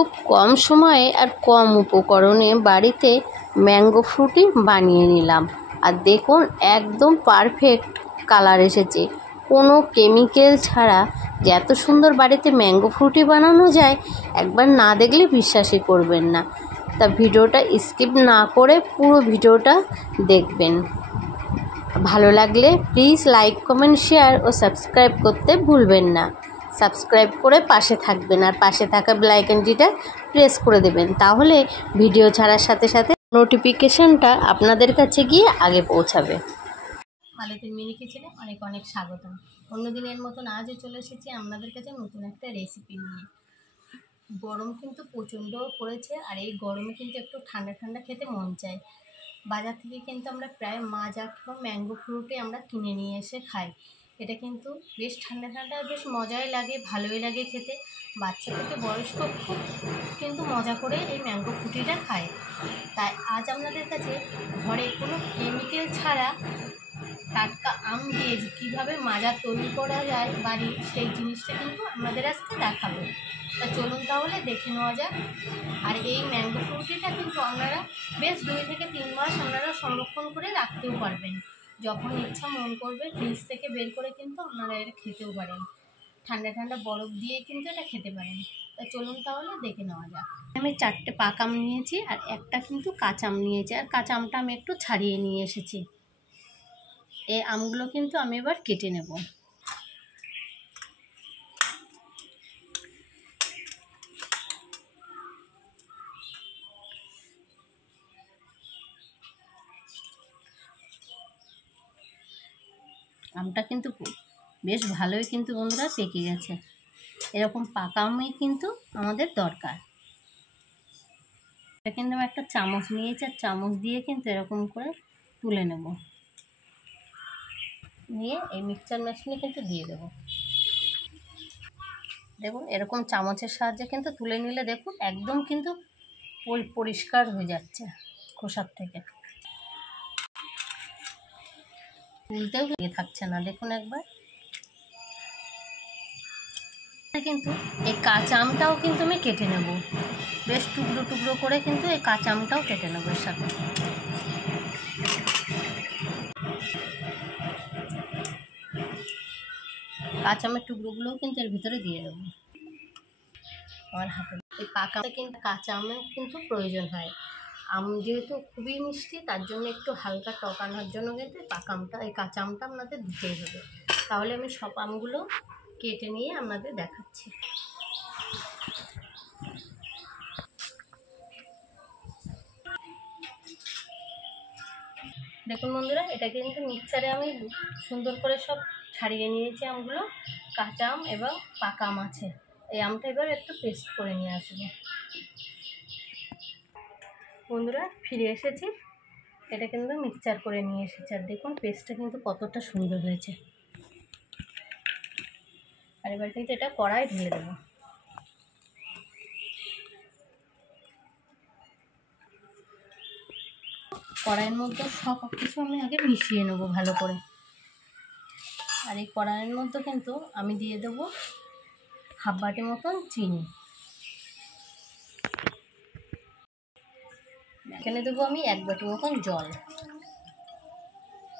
খুব কম সময়ে আর কম উপকরণে বাড়িতে ম্যাঙ্গো ফ্রুটি বানিয়ে নিলাম। আর দেখুন একদম পারফেক্ট কালার এসেছে, কোনো কেমিক্যাল ছাড়া যে এত সুন্দর বাড়িতে ম্যাঙ্গো ফ্রুটি বানানো যায় একবার না দেখলে বিশ্বাসই করবেন না। তা ভিডিওটা স্কিপ না করে পুরো ভিডিওটা দেখবেন। ভালো লাগলে প্লিজ লাইক, কমেন্ট, শেয়ার ও সাবস্ক্রাইব করতে ভুলবেন না। সাবস্ক্রাইব করে পাশে থাকবেন আর পাশে থাকা বেল আইকনটিটা প্রেস করে দেবেন, তাহলে ভিডিও ছাড়ার সাথে সাথে নোটিফিকেশনটা আপনাদের কাছে গিয়ে আগে পৌঁছাবে। মালতীর মিনি কিচেনে অনেক অনেক স্বাগতম। অন্যদিনের মতন আজও চলে এসেছি আপনাদের কাছে নতুন একটা রেসিপি নিয়ে। গরম কিন্তু প্রচণ্ড পড়েছে, আর এই গরমে কিন্তু একটু ঠান্ডা ঠান্ডা খেতে মন চায়। বাজার থেকে কিন্তু আমরা প্রায় মাজা কিংবা ম্যাঙ্গো ফ্রুটে আমরা কিনে নিয়ে এসে খাই। এটা কিন্তু বেশ ঠান্ডা ঠান্ডা, বেশ মজাই লাগে, ভালোই লাগে খেতে। বাচ্চা থেকে বয়স্ক খুব কিন্তু মজা করে এই ম্যাঙ্গো ফ্রুটিটা খায়। তাই আজ আপনাদের কাছে ঘরে কোনো কেমিক্যাল ছাড়া টাটকা আম দিয়ে যে কীভাবে মাজা তৈরি করা যায় বাড়ির, সেই জিনিসটা কিন্তু আপনাদের আজকে দেখাবো। তা চলুন তাহলে দেখে নেওয়া যাক। আর এই ম্যাঙ্গো ফ্রুটিটা কিন্তু আপনারা বেশ 2 থেকে 3 মাস আপনারা সংরক্ষণ করে রাখতেও পারবেন। যখন ইচ্ছা মন করবে ফ্রিজ থেকে বের করে কিন্তু আপনারা এটা খেতেও পারেন। ঠান্ডা ঠান্ডা বরফ দিয়ে কিন্তু এটা খেতে পারেন। তা চলুন তাহলে দেখে নেওয়া যাক। আমি 4টে পাকা আম নিয়েছি আর একটা কিন্তু কাঁচা আম নিয়েছি, আর কাঁচা আমটা আমি একটু ছাড়িয়ে নিয়ে এসেছি। এই আমগুলো কিন্তু আমি এবার কেটে নেব। আমটা কিন্তু বেশ ভালোই কিন্তু বন্ধুরা পেকে গেছে। এরকম পাকা আমই কিন্তু আমাদের দরকার। এটা কিন্তু আমি একটা চামচ নিয়েছি, আর চামচ দিয়ে কিন্তু এরকম করে তুলে নেব। নিয়ে এই মিক্সচার মেশিনে কিন্তু দিয়ে দেব। দেখুন এরকম চামচের সাহায্যে কিন্তু তুলে নিলে দেখুন একদম কিন্তু পরিষ্কার হয়ে যাচ্ছে খোসার থেকে, তুলতেও লেগে থাকছে না। দেখুন একবার। কিন্তু এই কাঁচা আমটাও কিন্তু আমি কেটে নেব, বেশ টুকরো টুকরো করে কিন্তু এই কাঁচা আমটাও কেটে নেব এর সাথে। কাঁচা আমের টুকরোগুলোও কিন্তু এর ভিতরে দিয়ে দেবো আমার হাতে। এই পাকা কিন্তু কাঁচা আমের কিন্তু প্রয়োজন হয়। আম যেহেতু খুবই মিষ্টি, তার জন্য একটু হালকা টক আনার জন্য কিন্তু পাকা আমটা, এই কাঁচা আমটা আপনাদের দিতেই হবে। তাহলে আমি সব আমগুলো কেটে নিয়ে আপনাদের দেখাচ্ছি। দেখুন বন্ধুরা, এটা কিন্তু মিক্সারে আমি সুন্দর করে সব ছাড়িয়ে নিয়েছি আমগুলো। কাঁচা আম এবং পাকা আম আছে। এই আমটা এবার একটু পেস্ট করে নিয়ে আসবো। বন্ধুরা ফিরে এসেছি, এটা কিন্তু মিক্সচার করে নিয়ে এসেছি। আর দেখুন পেস্টটা কিন্তু কতটা সুন্দর হয়েছে। আর এবার কিন্তু এটা কড়াই ঢেলে দেবো। কড়াইয়ের মধ্যে সব কিছু আমি আগে মিশিয়ে নেবো ভালো করে। আর এই কড়াইয়ের মধ্যে কিন্তু আমি দিয়ে দেবো হাফ বাটি মতন চিনি। এখানে দেবো আমি 1 বাটি মতন জল।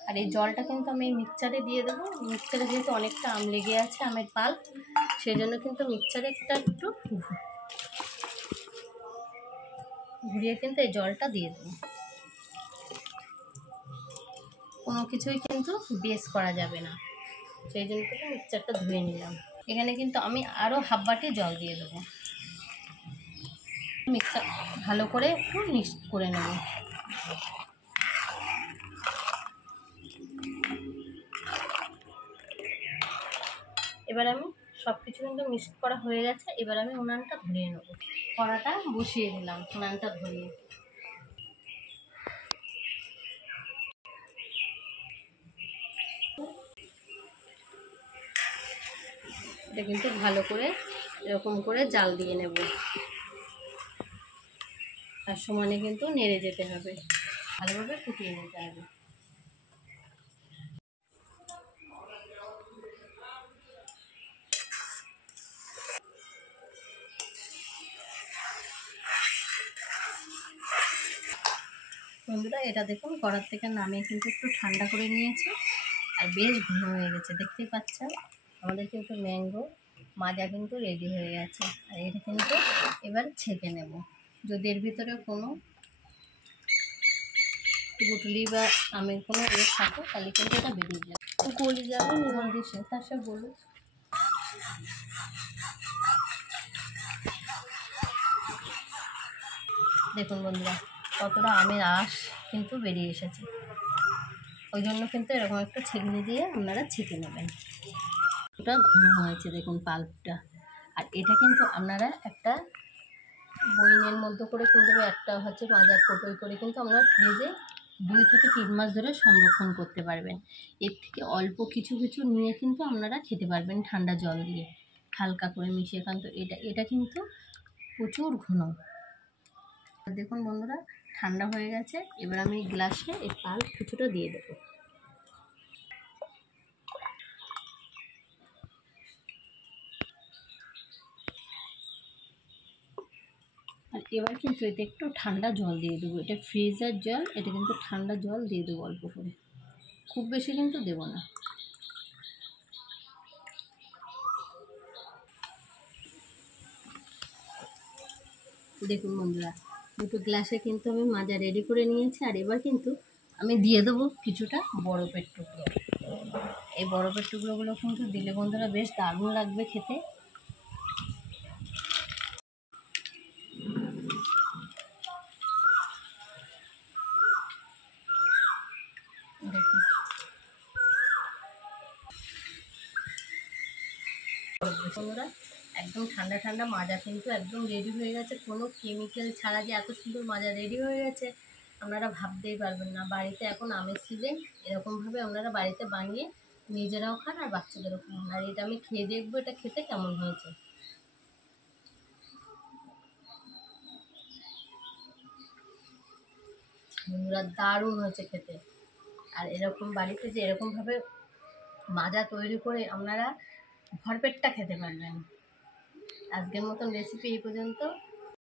আর এই জলটা কিন্তু আমি মিক্সচারে দিয়ে দেবো। মিক্সচারে যেহেতু অনেকটা আম লেগে আছে, আমের পাল, সেই জন্য কিন্তু মিক্সচারে একটু ঘুরিয়ে কিন্তু এই জলটা দিয়ে দেবো। কোনো কিছুই কিন্তু বেস্ট করা যাবে না, সেই জন্য কিন্তু মিক্সচারটা ধুয়ে নিলাম। এখানে কিন্তু আমি আরও হাফ বাটি জল দিয়ে দেবো। মিক্সচার ভালো করে একটু মিক্স করে নেব। এবার আমি সব কিছু কিন্তু মিক্স করা হয়ে গেছে। এবার আমি উনানটা ধরিয়ে নেব। কড়াটা বসিয়ে দিলাম উনানটা ধরিয়ে। এটা কিন্তু ভালো করে এরকম করে জাল দিয়ে নেব, আর সমানে কিন্তু নেড়ে যেতে হবে, ভালোভাবে ফুটিয়ে নিতে হবে। বন্ধুরা এটা দেখুন কড়ার থেকে নামিয়ে কিন্তু একটু ঠান্ডা করে নিয়েছি আর বেশ ঘন হয়ে গেছে, দেখতেই পাচ্ছেন। আমাদের কিন্তু ম্যাঙ্গো মাজা কিন্তু রেডি হয়ে গেছে। আর এটা কিন্তু এবার ছেঁকে নেব। যদি এর ভিতরে কোনো গুটলি বা আমের কোনো থাকে তাহলে কিন্তু এটা বেরিয়ে যাবে, গলে যাবে নিমন দিশে তার সব বলুন। দেখুন বন্ধুরা কতটা আমের আঁশ কিন্তু বেরিয়ে এসেছে, ওই জন্য কিন্তু এরকম একটা ছেঁকনি দিয়ে আপনারা ছেঁকে নেবেন। ওটা ঘন হয়েছে দেখুন পাল্পটা। আর এটা কিন্তু আপনারা একটা বইনের মধ্যে করে কিন্তু একটা হচ্ছে মাজার কোটোই করে কিন্তু আপনারা ফ্রিজে 2 থেকে 3 মাস ধরে সংরক্ষণ করতে পারবেন। এর থেকে অল্প কিছু কিছু নিয়ে কিন্তু আপনারা খেতে পারবেন ঠান্ডা জল দিয়ে হালকা করে মিশিয়ে। কারণ তো এটা কিন্তু প্রচুর ঘন। দেখুন বন্ধুরা ঠান্ডা হয়ে গেছে, এবার আমি গ্লাসে এই পাল্প কিছুটা দিয়ে দেবো। আর এবার কিন্তু এতে একটু ঠান্ডা জল দিয়ে দেবো, এটা ফ্রিজের জল, এটা কিন্তু ঠান্ডা জল দিয়ে দেবো অল্প করে, খুব বেশি কিন্তু দেবো না। দেখুন বন্ধুরা দুটো গ্লাসে কিন্তু আমি মাজা রেডি করে নিয়েছি। আর এবার কিন্তু আমি দিয়ে দেবো কিছুটা বরফের টুকরো। এই বরফের টুকরোগুলো কিন্তু দিলে বন্ধুরা বেশ দারুণ লাগবে খেতে। দেখুন বন্ধুরা একদম ঠান্ডা ঠান্ডা মাজা কিন্তু একদম রেডি হয়ে গেছে, কোনো কেমিক্যাল ছাড়া যে এত সুন্দর মাজা রেডি হয়ে গেছে আপনারা ভাবতেই পারবেন না। বাড়িতে এখন আমের সিজন, এরকমভাবে আপনারা বাড়িতে বানিয়ে নিজেরাও খান আর বাচ্চাদেরও খান। আর এটা আমি খেয়ে দেখবো এটা খেতে কেমন হয়েছে। বন্ধুরা দারুণ হয়েছে খেতে। আর এরকম বাড়িতে যে এরকমভাবে মাজা তৈরি করে আপনারা ভরপেটটা খেতে পারবেন। আজকের মতন রেসিপি এই পর্যন্ত।